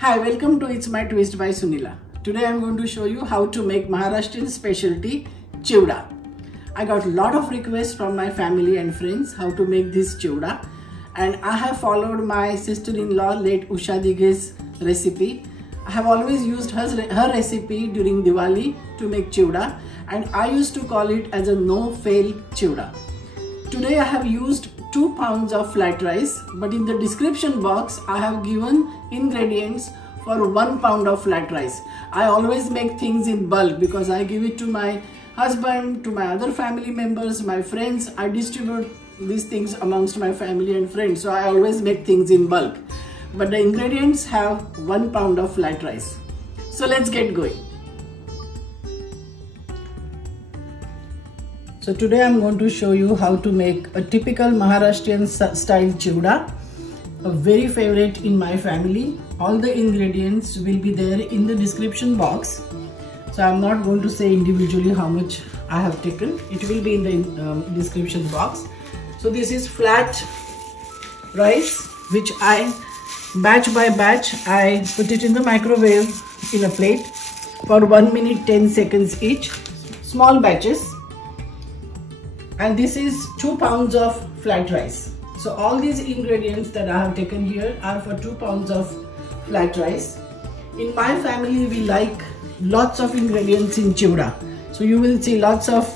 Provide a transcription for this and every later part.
Hi, welcome to It's My Twist by Sunila. Today I'm going to show you how to make Maharashtrian specialty chivda. I got a lot of requests from my family and friends how to make this chivda, and I have followed my sister-in-law late Usha Dighe's recipe. I have always used her recipe during Diwali to make chivda, and I used to call it as a no-fail chivda. Today I have used 2 pounds of flat rice, but in the description box I have given ingredients for 1 pound of flat rice. I always make things in bulk because I give it to my husband, to my other family members, my friends. I distribute these things amongst my family and friends, so I always make things in bulk. But the ingredients have 1 pound of flat rice. So let's get going. So today I'm going to show you how to make a typical Maharashtrian style chivda, a very favorite in my family. All the ingredients will be there in the description box. So I'm not going to say individually how much I have taken. It will be in the description box. So this is flat rice, which I batch by batch, I put it in the microwave in a plate for 1 minute 10 seconds each, small batches. And this is 2 pounds of flat rice. So all these ingredients that I have taken here are for 2 pounds of flat rice. In my family, we like lots of ingredients in chivda. So you will see lots of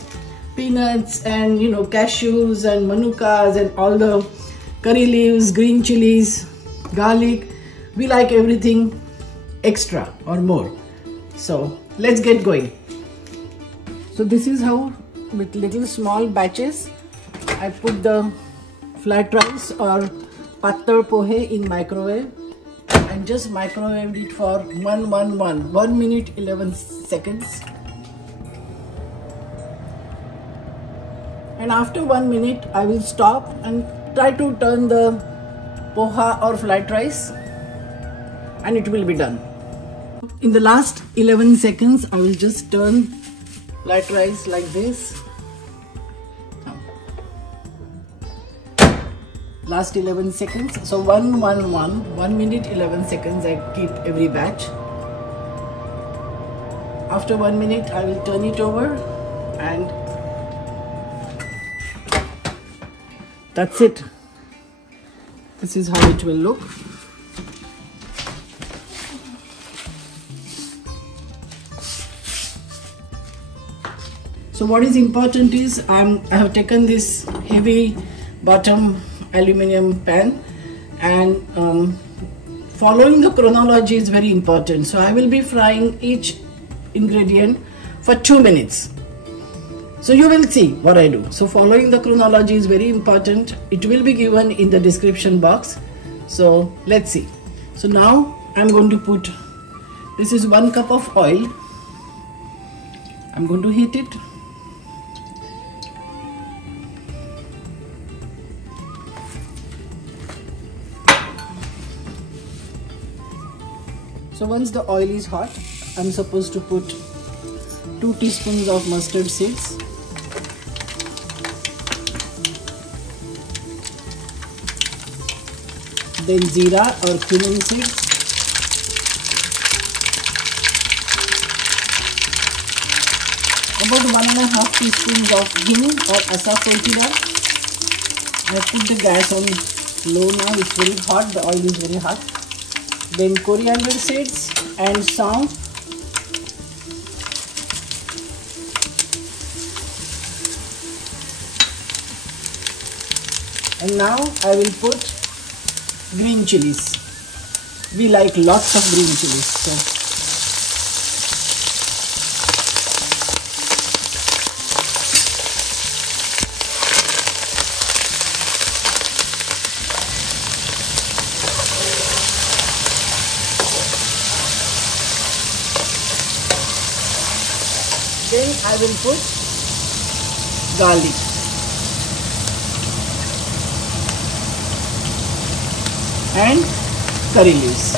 peanuts and cashews and manukas and all the curry leaves, green chilies, garlic. We like everything extra or more. So let's get going. So this is how, with little small batches, I put the flat rice or pattar pohe in microwave and just microwaved it for 1 minute 11 seconds. And after 1 minute, I will stop and try to turn the poha or flat rice, and it will be done. In the last 11 seconds, I will just turn flat rice like this. Last 11 seconds. So 1 minute 11 seconds I keep every batch. After 1 minute I will turn it over, and that's it. This is how it will look. So what is important is I have taken this heavy bottom aluminium pan, and following the chronology is very important. So I will be frying each ingredient for 2 minutes. So you will see what I do. So following the chronology is very important. It will be given in the description box. So let's see. So now I'm going to put, this is 1 cup of oil. I'm going to heat it. So once the oil is hot, I'm supposed to put 2 teaspoons of mustard seeds, then jeera or cumin seeds, about 1.5 teaspoons of hing or asafoetida. I put the gas on low now. It's very hot. The oil is very hot. Then coriander seeds and saunf, and now I will put green chilies. We like lots of green chilies. So then I will put garlic. And curry leaves.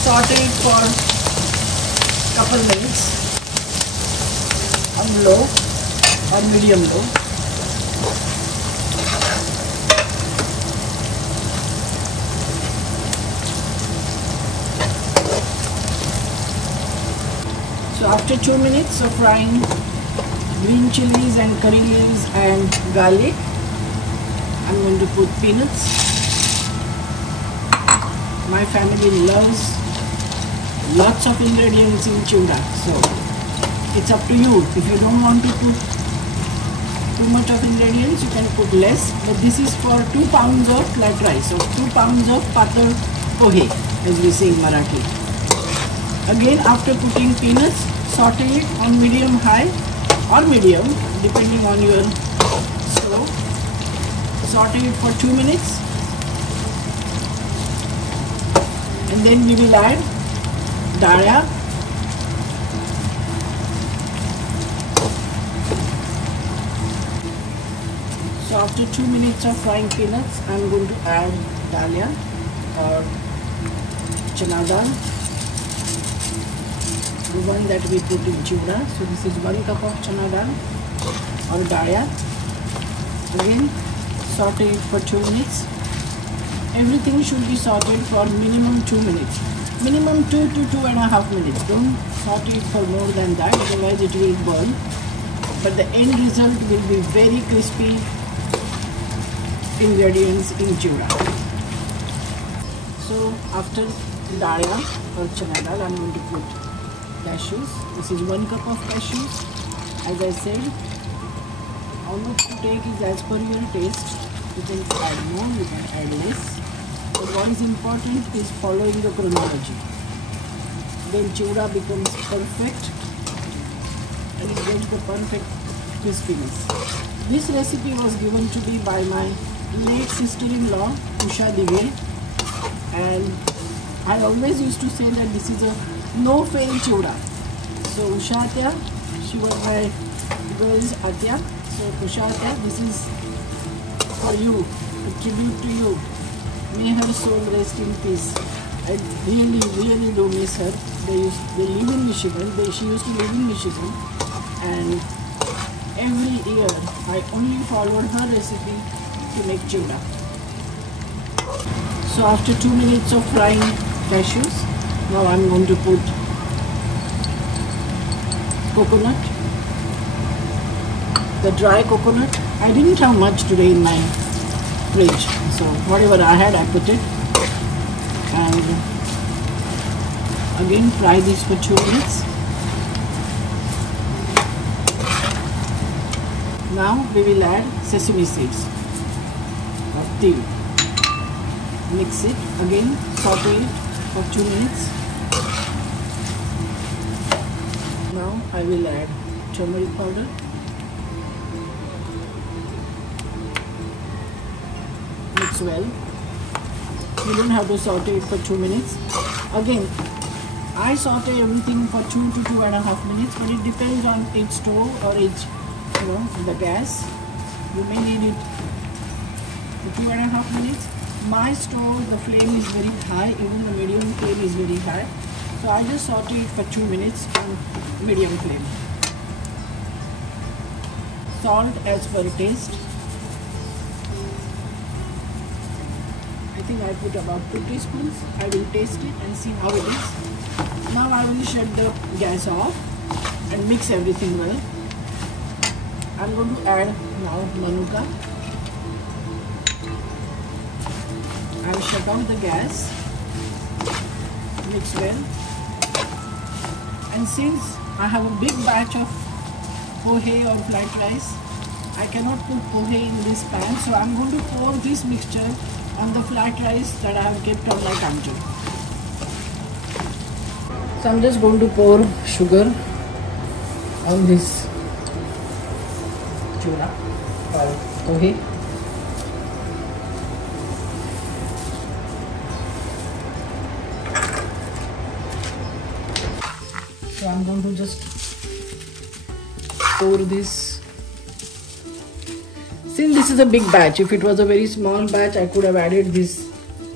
Saute it for couple minutes on low or medium low. after 2 minutes of frying green chilies and curry leaves and garlic, I'm going to put peanuts. My family loves lots of ingredients in chura, so it's up to you. If you don't want to put too much of ingredients, you can put less, but this is for 2 pounds of flat rice, or 2 pounds of patar pohe, as we say in Marathi. Again, after putting peanuts, saute it on medium high or medium, depending on your stove. Saute it for 2 minutes, and then we will add dalia. So after 2 minutes of frying peanuts, I'm going to add dalia or chana dal, the one that we put in chura. So this is 1 cup of chana dal or dalia. Again, saute it for 2 minutes. Everything should be sauteed for minimum 2 minutes. Minimum 2 to 2.5 minutes. Don't saute it for more than that, otherwise it will burn. But the end result will be very crispy ingredients in chura. So after dalia or chana dal, I'm going to put cashews. This is 1 cup of cashews. As I said, how much to take is as per your taste. You can add more, you can add less. But what is important is following the chronology. Then chura becomes perfect and it gets the perfect crispiness. This recipe was given to me by my late sister-in-law, Usha Dive, and I always used to say that this is a no-fail chura. So Usha Atya, she was my girl's Atya. So Usha Atya, this is for you, a tribute to you. May her soul rest in peace. I really do miss her. They live in Michigan. She used to live in Michigan, and every year I only followed her recipe to make chura. So after 2 minutes of frying cashews, now I'm going to put coconut, the dry coconut. I didn't have much today in my fridge, so whatever I had I put it, and again fry this for 2 minutes. Now we will add sesame seeds or til. Mix it, again saute it for 2 minutes. Now I will add turmeric powder. Mix well. You don't have to saute it for 2 minutes. Again, I saute everything for 2 to 2.5 minutes, but it depends on each stove or each, the gas. You may need it for 2.5 minutes. My stove, the flame is very high, even the medium flame is very high. So I just saute it for 2 minutes on medium flame. Salt as per taste. I think I put about 2 teaspoons. I will taste it and see how it is. Now I will shut the gas off and mix everything well. I'm going to add now manuka. I will shut off the gas, mix well, and since I have a big batch of pohe or flat rice, I cannot put pohe in this pan, so I'm going to pour this mixture on the flat rice that I have kept on my counter. So I'm just going to pour sugar on this chura or pohe. So I'm going to just pour this. Since this is a big batch, if it was a very small batch, I could have added this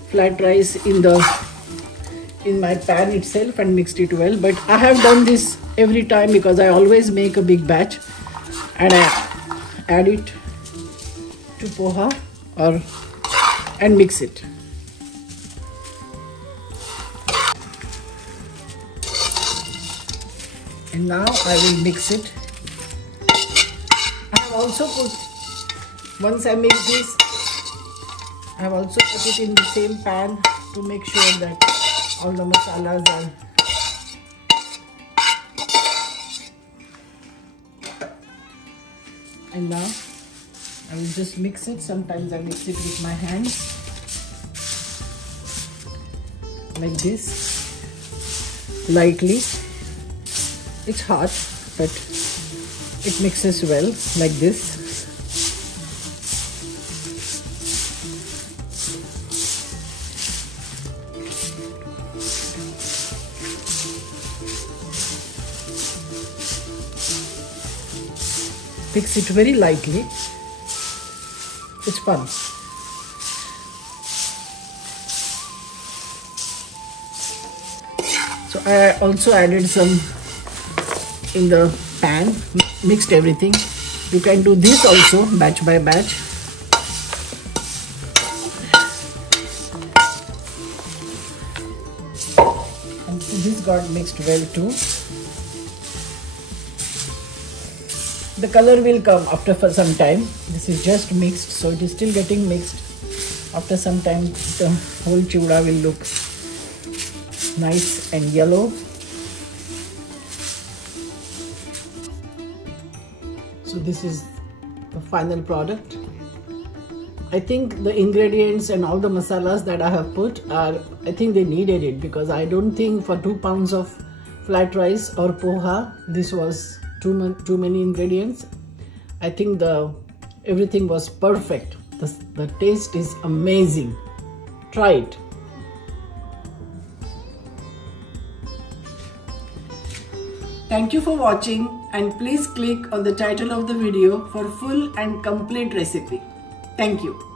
flat rice in my pan itself and mixed it well. But I have done this every time because I always make a big batch and I add it to poha and mix it. And now I will mix it. I have also put, once I mix this, I have also put it in the same pan to make sure that all the masalas are. And now I will just mix it. Sometimes I mix it with my hands like this, lightly. It's hot, but it mixes well like this. Mix it very lightly. It's fun. So I also added some in the pan, mixed everything. You can do this also batch by batch. And this got mixed well too. The color will come after for some time. This is just mixed, so it is still getting mixed. After some time, the whole chiuda will look nice and yellow. So this is the final product. I think the ingredients and all the masalas that I have put are, I think they needed it, because I don't think for 2 pounds of flat rice or poha, this was too many ingredients. I think everything was perfect. The taste is amazing. Try it. Thank you for watching, and please click on the title of the video for full and complete recipe. Thank you.